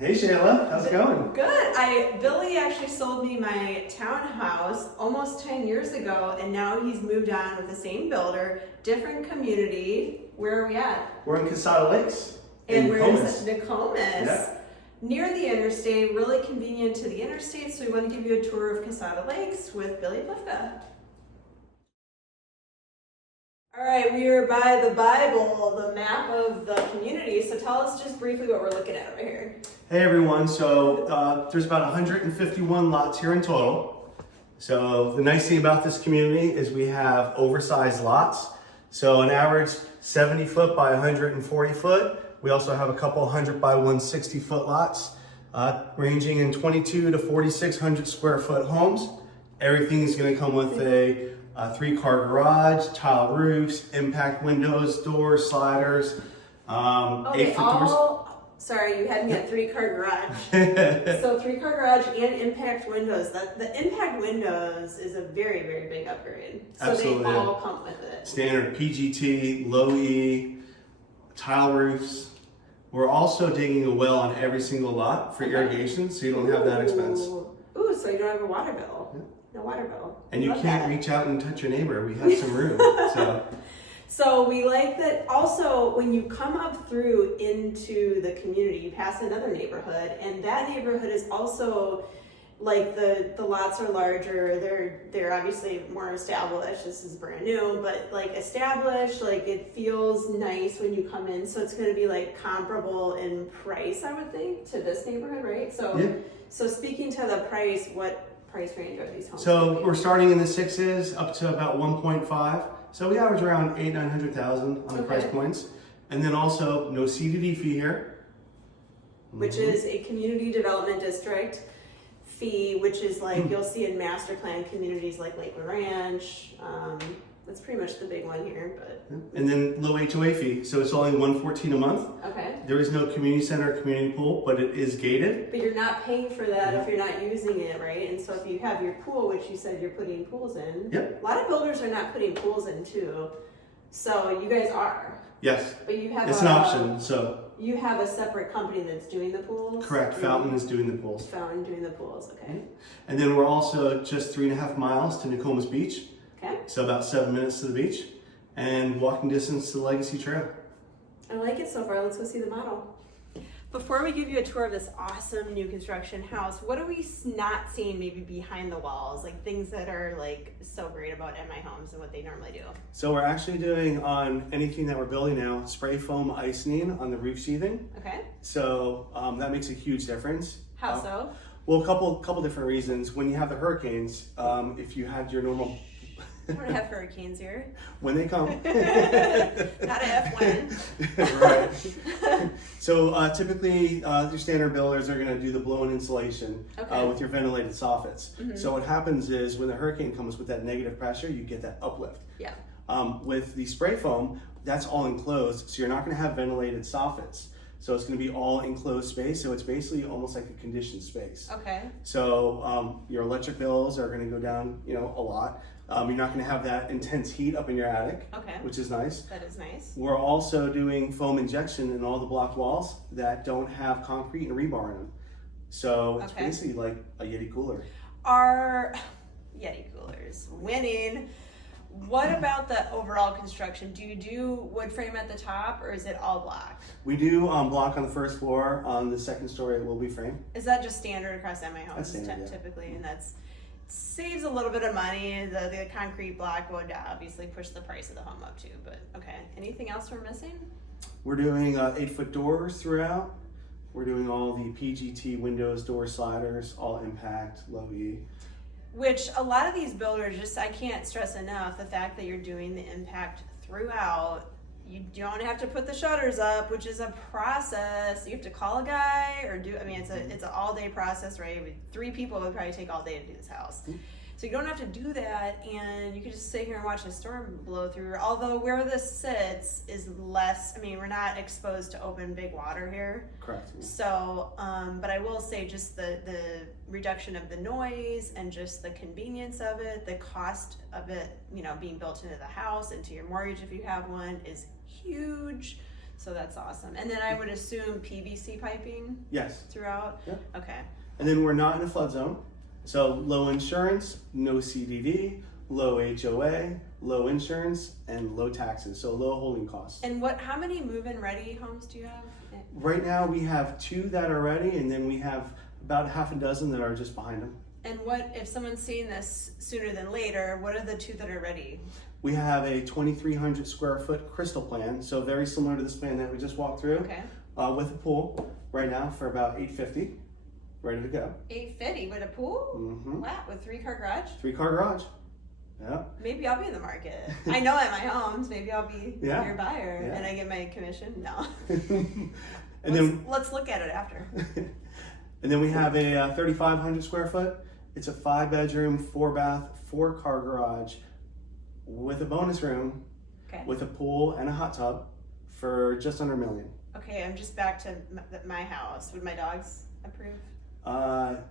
Hey Shayla, how's it going? Good. Billy actually sold me my townhouse almost 10 years ago, and now he's moved on with the same builder, different community. Where are we at? We're in Cassata Lakes. And we're in NOKOMIS. NOKOMIS, Yeah. near the interstate, really convenient to the interstate, so we want to give you a tour of Cassata Lakes with Billy Plifka. All right, we are by the Bible, the map of the community, so tell us just briefly what we're looking at over here. Hey everyone, so there's about 151 lots here in total. So the nice thing about this community is we have oversized lots. So an average 70 foot by 140 foot. We also have a couple 100 by 160 foot lots, ranging in 22 to 4,600 square foot homes. Everything is going to come with a 3-car garage, tile roofs, impact windows, doors, sliders, 8-foot doors. Sorry, you had me at 3-car garage. So 3-car garage and impact windows. The impact windows is a very, very big upgrade. So Absolutely. They all come with it. Standard PGT, low E, tile roofs. We're also digging a well on every single lot for irrigation, so you don't have that expense. Ooh, so you don't have a water bill. Yeah. No water bill. And you can't reach out and touch your neighbor. We have some room. So we like that also when you come up through into the community, you pass another neighborhood, and that neighborhood is also like the lots are larger, they're obviously more established. This is brand new, but like established, like it feels nice when you come in. So it's gonna be like comparable in price, I would think, to this neighborhood, right? So Yeah. So speaking to the price, what price range are these homes? So we're starting in the 6s up to about 1.5. So we average around 900,000 on the price points. And then also no CDD fee here. Which is a community development district fee, which is like you'll see in master plan communities like Lakewood Ranch. That's pretty much the big one here, but. And then low HOA fee. So it's only $114 a month. Okay. There is no community center or community pool, but it is gated. But you're not paying for that if you're not using it, right? And so if you have your pool, which you said you're putting pools in. Yep. A lot of builders are not putting pools in too. So you guys are. Yes. But you have It's an option, so. You have a separate company that's doing the pools? Correct. Fountain is doing the pools. Fountain doing the pools, okay. And then we're also just 3.5 miles to NOKOMIS Beach. Okay. So about 7 minutes to the beach and walking distance to the Legacy Trail. I like it so far. Let's go see the model. Before we give you a tour of this awesome new construction house, what are we not seeing maybe behind the walls? Like things that are like so great about MI Homes and what they normally do. So we're actually doing on anything that we're building now, spray foam icing on the roof sheathing. Okay. So that makes a huge difference. How so? Well, a couple different reasons. When you have the hurricanes, if you had your normal We don't have hurricanes here. when they come. Not if when. Right. So typically your standard builders are going to do the blown insulation with your ventilated soffits. So what happens is when the hurricane comes with that negative pressure, you get that uplift. Yeah. With the spray foam, that's all enclosed, so you're not going to have ventilated soffits. So it's going to be all enclosed space. So it's basically almost like a conditioned space. Okay. So your electric bills are going to go down, a lot. You're not going to have that intense heat up in your attic, which is nice. That is nice. We're also doing foam injection in all the block walls that don't have concrete and rebar in them. So it's basically like a Yeti cooler. Our Yeti coolers winning. What about the overall construction? Do you do wood frame at the top or is it all block? We do block on the first floor. On the second story, it will be frame. Is that just standard across MI Homes? That's standard, typically, and that's saves a little bit of money. The concrete block would obviously push the price of the home up too, but okay. Anything else we're missing? We're doing 8-foot doors throughout. We're doing all the PGT windows, door sliders, all impact, low E. Which a lot of these builders I can't stress enough the fact that you're doing the impact throughout. You don't have to put the shutters up, which is a process. You have to call a guy it's an all day process, right? 3 people would probably take all day to do this house. So you don't have to do that, and you can just sit here and watch a storm blow through. Although where this sits is less, we're not exposed to open big water here. Correct. So, but I will say just the reduction of the noise and just the convenience of it, the cost of it, being built into the house, into your mortgage if you have one, is huge. So that's awesome. And then I would assume PVC piping Yes. throughout? Yeah. Okay. And then we're not in a flood zone. So low insurance, no CDD, low HOA, low insurance, and low taxes. So low holding costs. And how many move-in ready homes do you have? Right now we have 2 that are ready, and then we have about half a dozen that are just behind them. And what, if someone's seeing this sooner than later, what are the 2 that are ready? We have a 2,300 square foot crystal plan, so very similar to this plan that we just walked through, Okay. with a pool right now for about $850, ready to go. $850 with a pool? Mm-hmm. Wow, with 3-car garage? 3-car garage. Yeah. Maybe I'll be in the market. I know at my homes, maybe I'll be Yeah. your buyer Yeah. and I get my commission. No. And let's look at it after. And then we have a 3,500 square foot. It's a 5-bedroom, 4-bath, 4-car garage with a bonus room, Okay. with a pool and a hot tub for just under $1 million. Okay, I'm just back to my house. Would my dogs approve?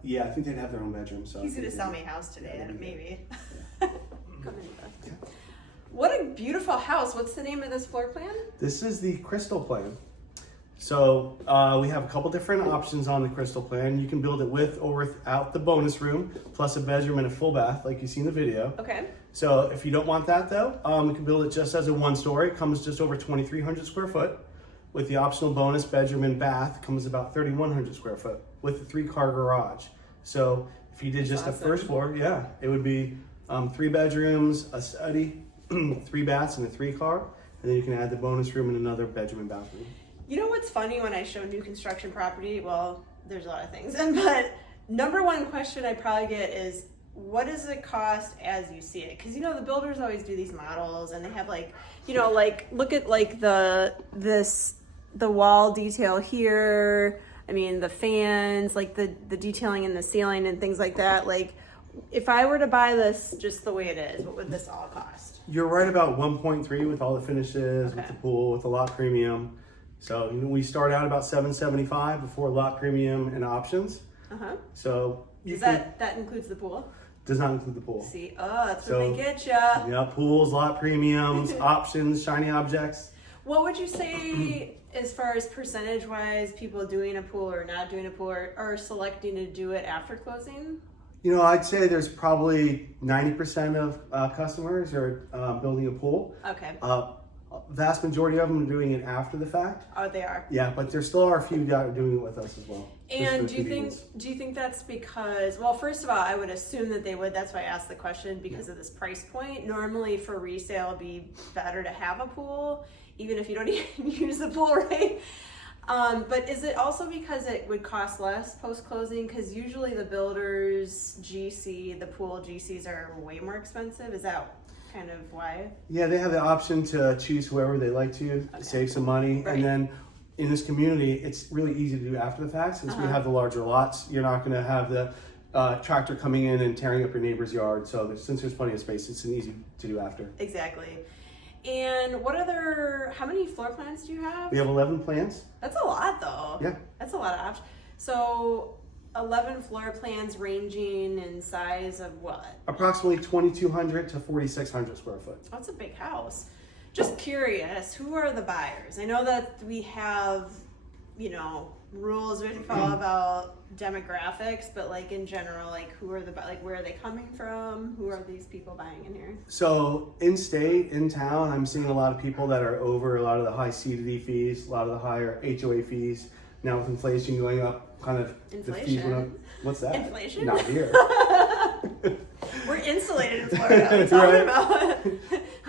Yeah, I think they'd have their own bedroom. So He's I think gonna they- sell me a house today, Yeah, maybe. What a beautiful house. What's the name of this floor plan? This is the crystal plan. So we have a couple different options on the crystal plan. You can build it with or without the bonus room, plus a bedroom and a full bath, like you see in the video. Okay. So if you don't want that though, we can build it just as a 1-story. It comes just over 2,300 square foot. With the optional bonus bedroom and bath, it comes about 3,100 square foot with a 3-car garage. So if you did just That's a first floor, yeah, it would be 3 bedrooms, a study, 3 baths, and a 3-car. And then you can add the bonus room and another bedroom and bathroom. You know what's funny when I show new construction property? Well, there's a lot of things, but number one question I probably get is, what does it cost as you see it? Because you know the builders always do these models, and they have like, you know, like look at like the wall detail here. I mean the fans, like the detailing in the ceiling and things like that. Like, if I were to buy this just the way it is, what would this all cost? You're right about 1.3 with all the finishes, with Okay. the pool, with the lot premium. So we start out about $775 before lot premium and options. So Does that includes the pool? does not include the pool. See, oh, that's So- where they get ya. Yeah, pools, lot premiums, options, shiny objects. What would you say as far as percentage wise, people doing a pool or not doing a pool or selecting to do it after closing? You know, I'd say there's probably 90% of customers are building a pool. Okay. Vast majority of them are doing it after the fact. Oh, they are. Yeah, but there still are a few that are doing it with us as well. just And for do you convenience. think that's because, well, first of all, I would assume that they would. That's why I asked the question, because of this price point. Normally for resale, it'd be better to have a pool, even if you don't even use the pool, right? But is it also because it would cost less post-closing? Because usually the builders, GC, the pool GCs are way more expensive. Is that kind of why? Yeah, they have the option to choose whoever they like to, save some money. Right. And then in this community, it's really easy to do after the fact since we have the larger lots. You're not going to have the tractor coming in and tearing up your neighbor's yard. So since there's plenty of space, it's an easy to do after. Exactly. And how many floor plans do you have? We have 11 plans. That's a lot though. Yeah. That's a lot of options. So 11 floor plans ranging in size of what? Approximately 2,200 to 4,600 square foot. That's a big house. Just curious, who are the buyers? I know that we have, you know, rules we have to follow about demographics, but like in general, like who are where are they coming from? Who are these people buying in here? So in state, in town, I'm seeing a lot of people that are over a lot of the high CDD fees, a lot of the higher HOA fees. Now with inflation going up, kind of the fees went up. Inflation? What's that? Inflation? Not here. We're insulated in Florida. What are you talking about?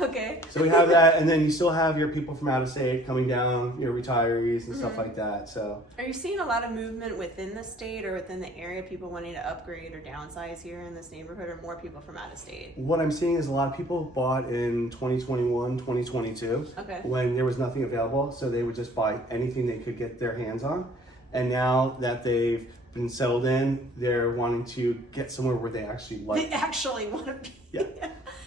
Okay. So we have that, and then you still have your people from out of state coming down, your retirees and stuff like that. So Are you seeing a lot of movement within the state or within the area, people wanting to upgrade or downsize here in this neighborhood, or more people from out of state? what I'm seeing is a lot of people bought in 2021, 2022 Okay. when there was nothing available, so they would just buy anything they could get their hands on. And now that they've been settled in, they're wanting to get somewhere where they actually like. They actually want to be. Yeah.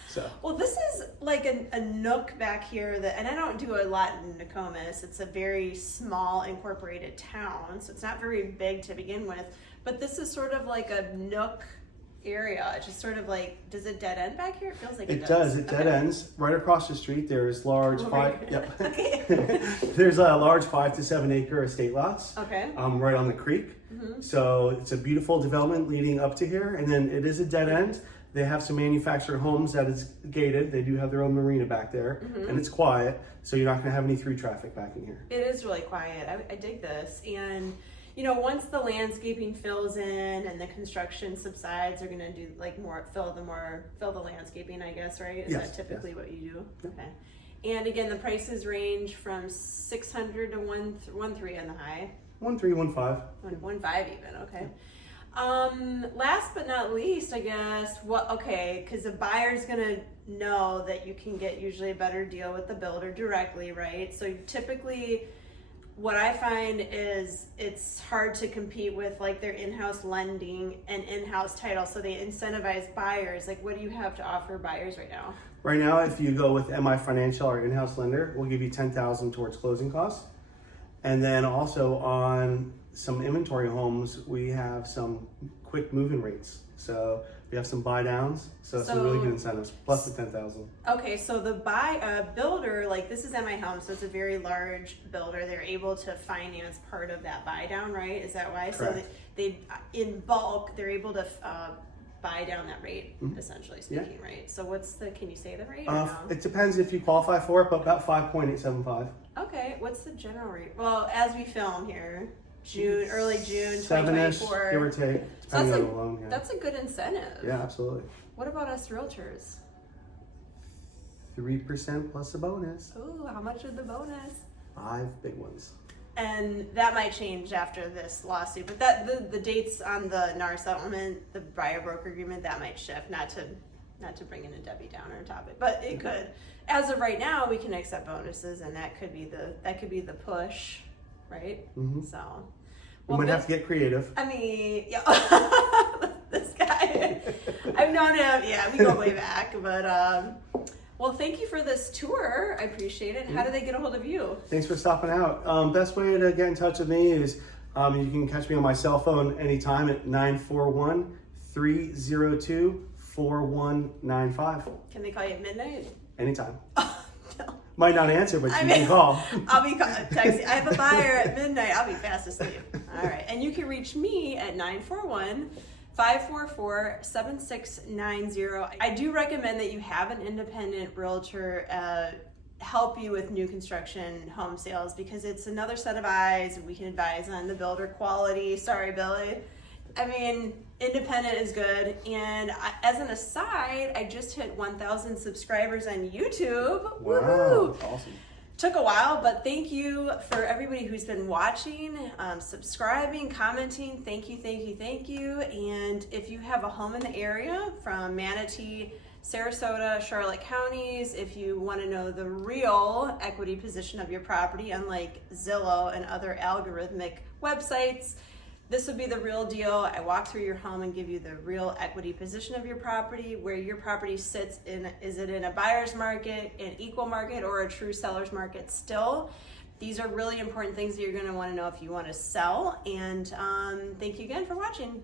So Well, this is like a nook back here that, and I don't do a lot in NOKOMIS. It's a very small incorporated town, so it's not very big to begin with. But this is sort of like a nook area. It's just sort of like, does it dead end back here? It feels like it It does. It dead ends. Right across the street, there's large Yep. There's a large 5 to 7 acre estate lots. Okay. Right on the creek. So it's a beautiful development leading up to here, and then it is a dead end. They have some manufactured homes that is gated. They do have their own marina back there, and it's quiet, so you're not going to have any through traffic back in here. It is really quiet. I dig this. And, you know, once the landscaping fills in and the construction subsides, they're going to do like fill the landscaping, I guess, right? Is that typically what you do? Yep. Okay. And again, the prices range from 600 to 1.3 on the high. 1.3, 1.5. 1.5 even, okay. Last but not least, I guess, because the buyer's gonna know that you can get usually a better deal with the builder directly, right? So typically, what I find is it's hard to compete with like their in-house lending and in-house title, so they incentivize buyers. Like, what do you have to offer buyers right now? Right now, if you go with MI Financial, our in-house lender, we'll give you $10,000 towards closing costs. And then also on some inventory homes, we have some quick move-in rates. So we have some buy downs, so some really good incentives, plus the $10,000. Okay, so the builder, like this is MI Home, so it's a very large builder. They're able to finance part of that buy down, right? Is that why? Correct. So they in bulk, they're able to buy down that rate, essentially speaking, right? So can you say the rate or no? It depends if you qualify for it, but about 5.875. Okay, what's the general rate? Well, as we film here, early June 7-ish, 2024. give or take, depending on the loan. Yeah. That's a good incentive. Yeah, absolutely. What about us realtors? 3% plus a bonus. Ooh, how much is the bonus? 5 big ones. And that might change after this lawsuit, but the dates on the NAR settlement, the buyer broker agreement, that might shift. Not to bring in a Debbie Downer topic, but it could. As of right now, we can accept bonuses, and that could be the push, right? So We might have to get creative. I mean, yeah, this guy. I've known him. Yeah, we go way back, but. Well, thank you for this tour. I appreciate it. How do they get a hold of you? Thanks for stopping out. Best way to get in touch with me is you can catch me on my cell phone anytime at 941-302-4195. Can they call you at midnight? Anytime. Oh, no. Might not answer, but you can call. I'll be texting. I have a buyer at midnight. I'll be fast asleep. All right. And you can reach me at 941-544-7690. I do recommend that you have an independent realtor help you with new construction home sales, because it's another set of eyes. We can advise on the builder quality. Sorry, Billy. I mean, independent is good. And as an aside, I just hit 1,000 subscribers on YouTube. Wow, Woohoo! awesome. Took a while, but thank you for everybody who's been watching, subscribing, commenting. Thank you, thank you, thank you. And if you have a home in the area from Manatee, Sarasota, Charlotte counties, if you want to know the real equity position of your property, unlike Zillow and other algorithmic websites, this would be the real deal. I walk through your home and give you the real equity position of your property, where your property sits in. Is it in a buyer's market, an equal market, or a true seller's market still? These are really important things that you're going to want to know if you want to sell. And thank you again for watching.